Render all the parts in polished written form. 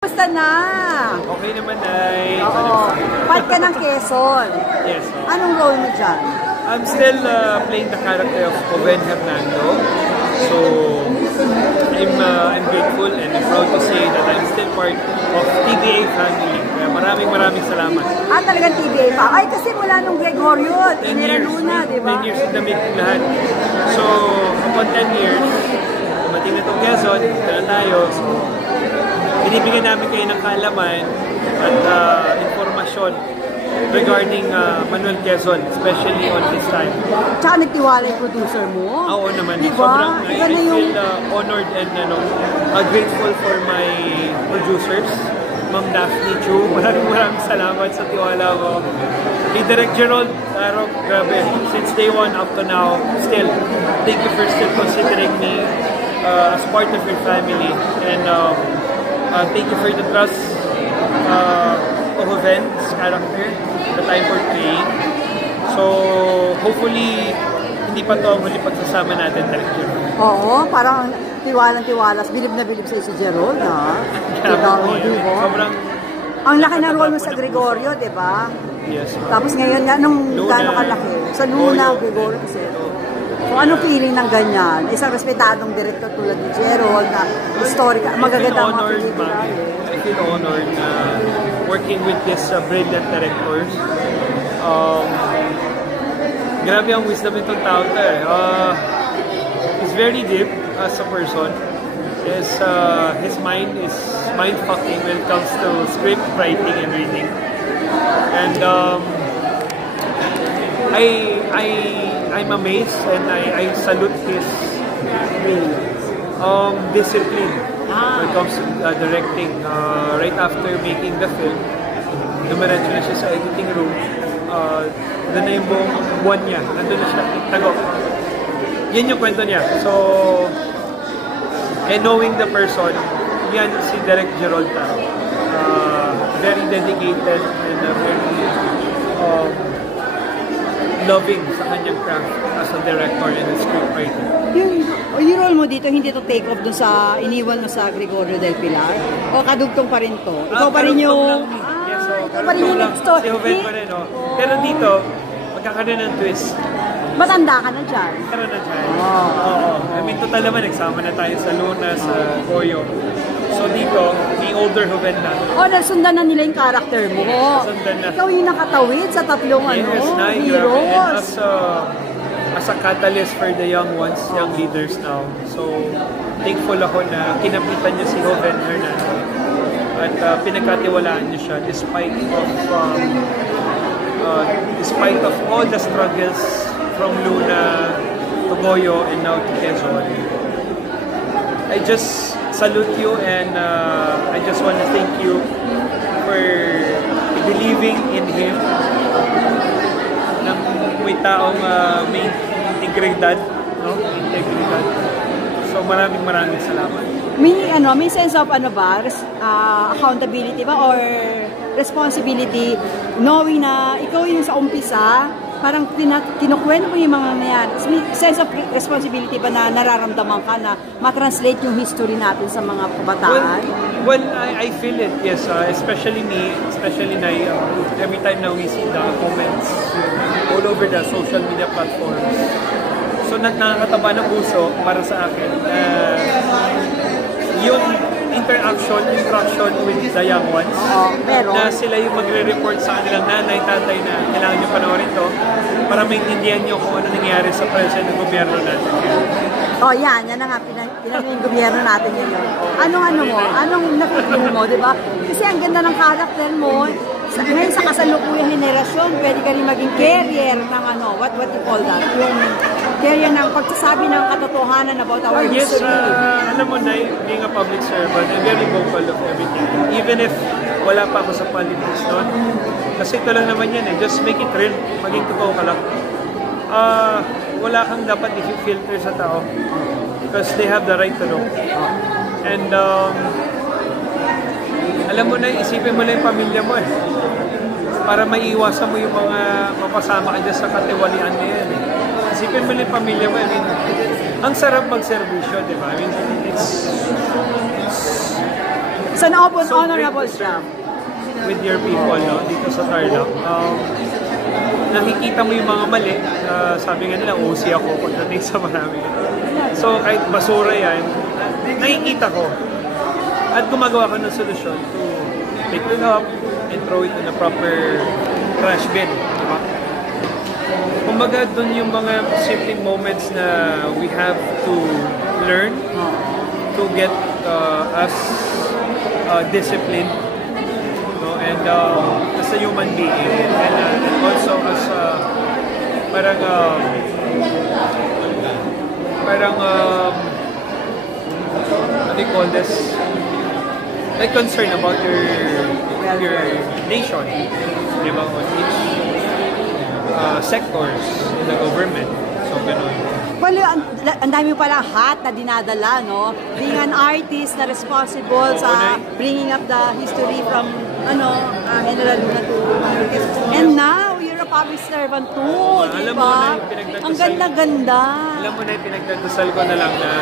Basta na! Okay naman, Nay. Oo. Part ka ng Quezon. Yes. Anong role mo dyan? I'm still playing the character of Joven Hernando. So, I'm grateful and I'm proud to say that I'm still part of TVA family. Kaya maraming salamat. Talagang TVA pa. Ay, kasi mula nung Gregorio, 10 years. Luna, di ba? 10 years in the making lahat. So, upon 10 years, dumating na itong Quezon, dito na tayo. So, binibigyan namin kayo ng kaalaman at informasyon regarding Manuel Quezon, especially on this time. Tsaka nagtiwala yung producer mo? Oo naman. Diba? Sobrang, I feel honored and grateful for my producers, Ma'am Daphne Chu. Maraming salamat sa tiwala mo. Kay Direk Gerald, grabe, since day one up to now, still, thank you for still considering me as part of your family. And thank you for the trust of Joven's character that I'm portraying. So, hopefully, hindi pa ito ang huli pagsasama natin, Direk Gerald. Oo, parang tiwalang-tiwalas. Bilib na bilib sa'yo si Gerald, ha? Sobrang... Ang laki ng role mo sa Gregorio, di ba? Yes. Tapos ngayon, nung gano'ng kalaki? Sa Luna, Gregorio kasi. So, anong feeling ng ganyan? Isang respetadong direktor tulad ni Gerald na historical, magaganda ang mga pelikula. I feel honored working with this brilliant directors. Grabe ang wisdom itong tao to eh. He's very deep as a person. His mind is mind-fucking when it comes to script writing and reading. And I'm amazed and I salute his discipline when it comes to directing. Right after making the film, dumiretso na siya sa editing room. Doon na yung buong buwan niya. Nandun na siya. Tago. Yan yung kwento niya. So, and knowing the person, yan si Direk Gerald Taro. Very dedicated and very loving sa kanyang craft as a director and a scriptwriter. Yung role mo dito, hindi to take off dun sa iniwan mo sa Gregorio del Pilar? O kadugtong pa rin to? Ikaw pa rin yung... Yes, so, ikaw pa rin yung story. Si Joven pa rin, no? Pero dito, magkakaroon ng twist. Matanda ka na dyan? Magkakaroon na dyan. Oo. I mean, total naman, nagsama na tayo sa Luna, sa Goyo. So dito, may older Joven na. Nasundan na nila yung character mo. Nasundan na. Ikaw yung nakatawid sa tatlong heroes. As a catalyst for the young ones, young leaders now. So, thankful ako na kinapitan niya si Joven Hernando. At pinagkatiwalaan niya siya despite of all the struggles from Luna to Goyo and now to Quezon. I just salute you and I just want to thank you for believing in him. May taong may integridad, no? Integridad. So maraming salamat. May sense of accountability ba or responsibility knowing na ikaw yung sa umpisa, parang kinukwento mo yung mga nangyayari. May sense of responsibility ba na nararamdaman ka na matranslate yung history natin sa mga kabataan? Well, I feel it, yes. Especially me, especially na every time na we see the comments all over the social media platforms. So, nakakataba ng puso para sa akin. Yung interaction with the young ones, na sila yung magre-report sa kanilang nanay, tatay na kailangan nyo panoorin to para maintindihan nyo kung ano nangyari sa presyo ng gobyerno natin. Yan na nga, pinanong yung gobyerno natin yun. Anong napipili mo, di ba? Kasi ang ganda ng character mo, ngayon sa kasalukuyang henerasyon, pwede ka rin maging carrier ng what you call that? Yung carrier ng pagsasabi ng katotohanan about our history. Yes, alam mo na, being a public servant, I'm very vocal of everything. Even if wala pa ako sa politics noon. Kasi ito lang naman yan just make it real. Maging totoo ka lang. Wala kang dapat i-filter sa tao. Because they have the right to know. And, alam mo na, isipin mo na yung pamilya mo para maiiwasan mo yung mga mapasama ka dyan sa katiwalian na yan Isipin mo na yung pamilya mo. I mean, ang sarap mag-servisyo, di ba? I mean, it's So, na-open So honorable great to siya. serve with your people, no, dito sa Tarlac. Nakikita mo yung mga mali. Sabi nga nila, OC ako pagdating sa marami. So kahit basura yan, nakikita ko. At gumagawa ko ng solusyon to pick it up and throw it in the proper trash bin. Diba? Kumbaga dun yung mga simple moments na we have to learn to get us disciplined, no? And as a human being, and also as parang what do you call this? Like concern about your nation, di ba? On each sectors in the government. So, ganun. Well, ang dami pala hat na dinadala, no? Being an artist na responsible sa bringing up the history from, General Luna to and now, you're a public servant too, di ba? Ang ganda-ganda. Alam mo na yung pinagdadasal ko na lang na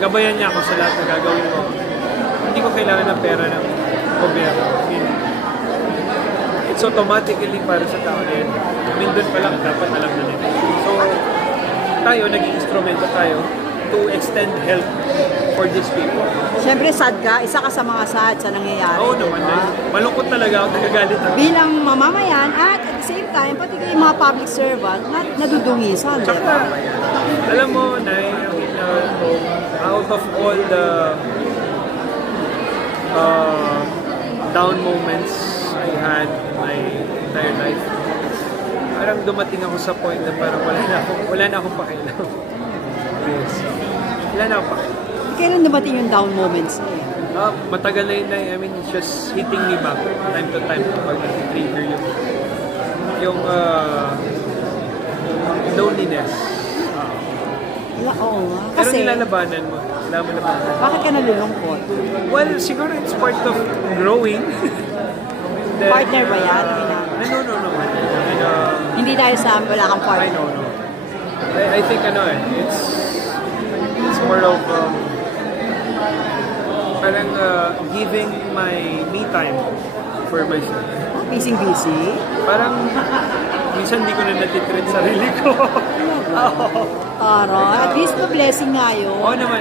gabayan niya ako sa lahat na gagawin ko. Hindi ko kailangan ng pera ng gobyerno. It's automatically para sa tao na yun. Doon pa lang dapat alam na nila. So, tayo, naging instrumento tayo to extend help for these people. Siyempre, sad ka. Isa ka sa mga sad sa nangyayari. Oo naman. Malungkot talaga ako. Nagagalit ako. Bilang mamamayan at at the same time, pati kayo mga public servant na nadudungisan. Tsaka, alam mo, Nay, out of all the down moments I had in my entire life, parang dumating ako sa point na parang wala na akong pakialam. Yes. Wala na akong pakialam. Kailan dumating yung down moments na yun? Matagal na yun. I mean, it's just hitting me back time to time kapag nag-trigger yung loneliness. Oo nga. Pero Kasi, nilalabanan mo. bakit ka nalulungkot? Well, siguro it's part of growing. Partner ba yan? No. Hindi dahil sa wala kang partner. No. I think it's more of parang giving my me time for myself. Busy? Parang minsan hindi ko na natitreat sarili ko. At least po blessing nga yun. Oo naman,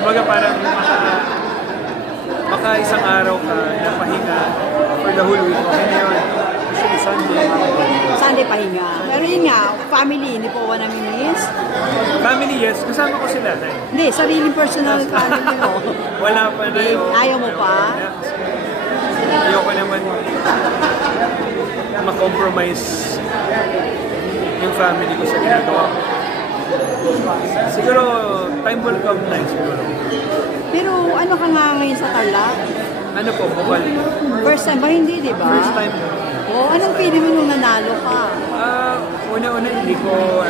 kumbaga parang baka isang araw ka napahinga for the whole week. Okay na yun. Usually Sunday pahinga. Pero yun nga, family, hindi po ba nami-miss? Family, yes. Kasama ko sila. Hindi, sariling personal family mo. Wala pa na yun. Ayaw mo pa? Ayoko naman ma-compromise yung family ko sa ginagawa ko. Siguro, time will come na siguro. Pero ano ka nga ngayon sa Tarlac? Ano po, bukal? First time ba? Hindi, di ba? First time. Anong feeling mo nung nanalo ka? Una-una, hindi ko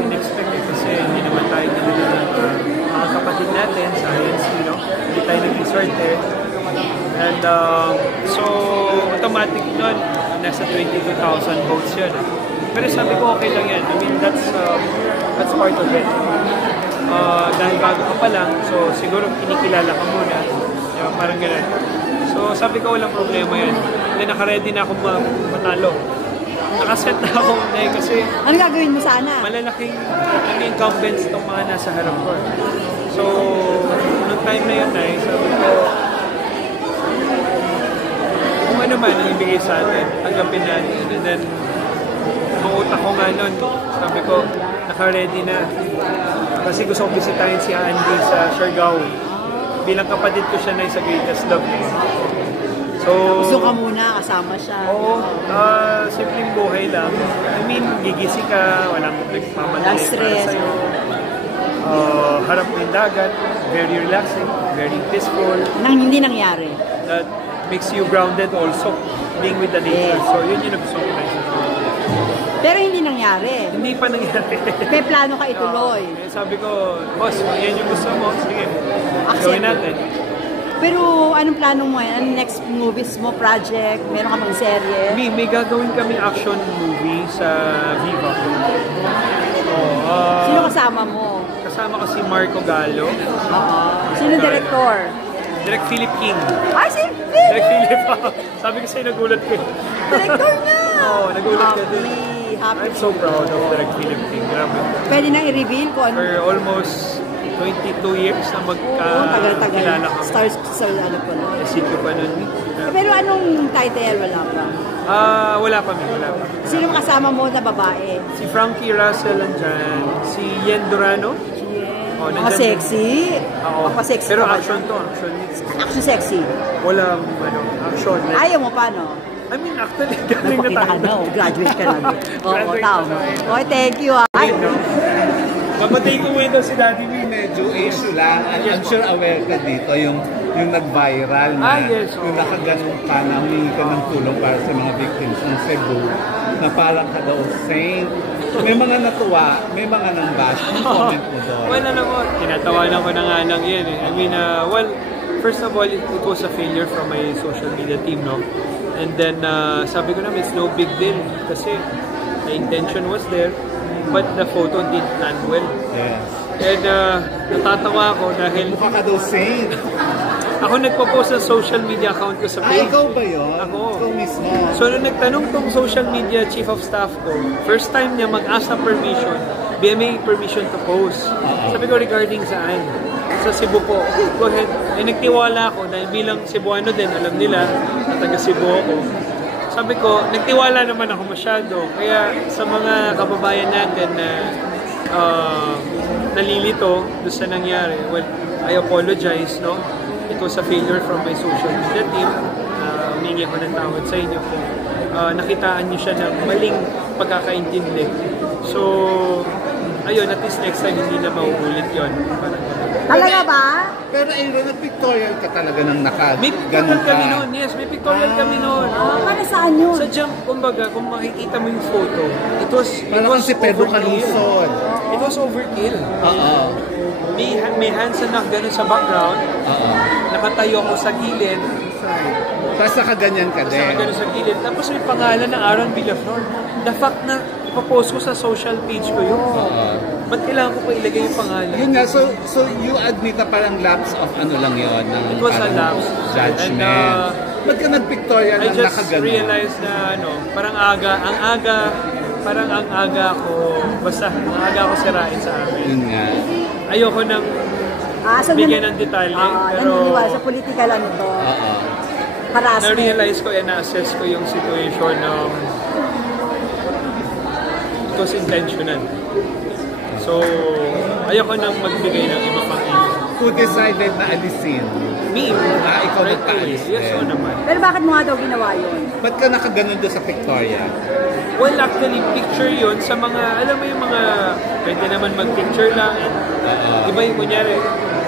in-expect kasi hindi naman tayo nalito ng mga kapatid natin sa INC, hindi tayo nag-resort eh. And so, automatic nun, nasa 22,000 votes yun. Pero sabi ko, okay lang yan. I mean, that's part of it. Dahil bago ka pa lang, so siguro kinikilala ka muna. Parang gano'n. So sabi ko, walang problema yan. Then naka-ready na akong matalo. Nakaset na ako kasi ano gagawin mo sana? malalaking incumbents itong mga nasa harap ko. So, nung time na yun sabi ko, kung ano man ang ibigay sa atin, tanggapin natin. And then, mautak ko nga nun, sabi ko, naka-ready na. Kasi gusto kong bisitahin si Andy sa Siargao. Bilang kapatid ko siya na sa Greatest Love. So, gusto ka muna, kasama siya. Oo, simpleng buhay lang. I mean, gigising ka, walang nagmamadali para sa'yo. Harap mo yung dagat, very relaxing, very peaceful. Hindi nangyari. That makes you grounded also, being with the nature. So, yun yung gusto ko na. Pero hindi nangyari. Hindi pa nangyari. May plano ka ituloy. Sabi ko, boss, yan yung gusto mo, sige, gawin natin. Pero anong plano mo yan? Anong next movies mo, project? Meron ka bang serye? May gagawin kami action movie sa Viva. Sino kasama mo? Kasama ko si Marco Gallo. Sino director? Direct Philip King. Ay, si Direct Philip! Philip. Sabi ko sa'yo, nagulat ko. Director na! Oo, nagulat ka din. Happy. I'm so proud of Direct Philip King. Grabe. Pwede nang i-reveal ko ano. For almost 22 years na Tagal-tagal. magkakilala kami. Stars sa ano po na. SEQ pa nun. Pero anong title? Wala pa. Wala pa. Sino kasama mo na babae? Si Frankie Russell andyan. Si Yen Durano. Oh, Mga sexy. Oo. Mga sexy. Pero ka ba action siya? to. Action. Action sexy. Walang action. Ayaw mo pa, no? I mean, actually, galing na Nagpakita ka tayo. na, graduate ka na. Oo, Graduate tama. na tayo. Okay, thank you. Ay, Mamatay ko ngayon daw si Daddy B. Medyo issue lang. I'm sure aware ka dito yung nag-viral na Yes, yung nakaganon ka na humingi ka ng tulong para sa mga victims ng Cebu na parang ka daw saint. May mga natuwa, may mga nang bash. Yung comment mo doon. Well, alam mo, tinatawanan ko na nga lang yan eh. I mean, well, first of all, it was a failure from my social media team, no? And then, sabi ko naman, it's no big deal kasi the intention was there, but the photo didn't land well. Yes. And natatawa ako dahil Mukha ka daw saint. ako nagpo-post sa social media account ko sa page. Ikaw ba yun? Ako. Ikaw mismo. So, nung nagtanong tong social media chief of staff ko, first time niya mag-ask ng permission, BMA permission to post. Sabi ko, regarding saan? Sa Cebu po. Go ahead. Eh, nagtiwala ako dahil bilang Cebuano din, alam nila, na taga Cebu ako. Sabi ko, nagtiwala naman ako masyado. Kaya sa mga kababayan natin na nalilito doon sa nangyari, well, I apologize, no? It was a failure from my social media team. Humingi ako ng tawad sa inyo kung nakitaan niyo siya ng maling pagkakaintindi. So, ayun, at least next time hindi na mauulit yun. talaga ba? Pero Aaron, nag-pictorial ka talaga ng May pictorial kami noon, yes, may pictorial kami noon. Para saan yun? Sa jump, kumbaga, kung makikita mo yung photo, it was Parang si Pedro overkill. Calusod. It was overkill. Oo. May hands na gano'n sa background, Oo. nakatayo ako sa gilid, Tapos nakaganyan ka saka din. gano'n sa gilid. Tapos may pangalan ng Aaron Villaflor. The fact na ipapost ko sa social page ko yun. Ba't kailangan ko pa ilagay yung pangalan? Yun nga, so you admit na parang lapse of ano lang yun, ng It was a parang lapse. judgment. And, Ba't ka nag-pictorial I ng just nakaganon? realized na parang ang aga ko sirain sa amin. Yun nga. Ayoko nang So bigyan ng detalye, pero naniniwala sa political ano to. Oo. Harassment. na-realize ko and na-assess ko yung situation ng it was intentional. So, ayoko nang magbigay ng iba pang info. Who decided na alisin? Me, Ikaw right nagpaalis away. Yes, din. oo naman. Pero bakit mo nga daw ginawa yun? Ba't ka nakaganon doon sa pictorial? Well, actually, picture yun sa mga, alam mo yung mga, pwede naman mag-picture lang. And iba yung kunyari,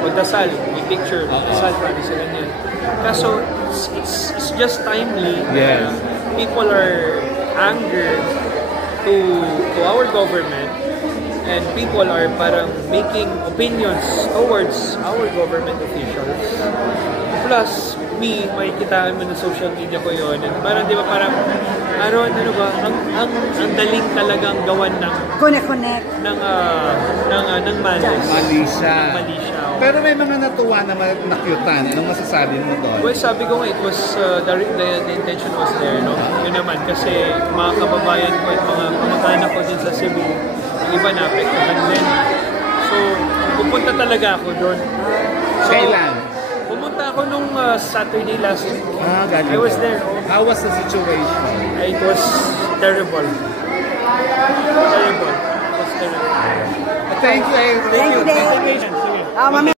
o dasal, may picture, dasal, paano sa ganyan. Kaso, it's just timely. Yes. People are angered to our government, and people are parang making opinions towards our government officials. Plus, me, makikitaan mo na social media ko yun. And parang, di ba, parang, Aaron, ano ba, ang daling talagang gawan ng Connect. ng malis. Mali siya. Mali siya. Pero may mga natuwa na nakyutan. Anong masasabi mo doon? Well, sabi ko nga, it was, the intention was there, no? Yun naman, kasi mga kababayan ko at mga kamag-anak ko din sa Cebu, yung iba naapektuhan din. So, pupunta talaga ako doon. So, Kailan? Pumunta ako nung Saturday last week. Galing I was ka. there. How was the situation? It was terrible. Terrible. It was terrible. Thank you, Aaron. Thank you, Dave. Sige. Mamaya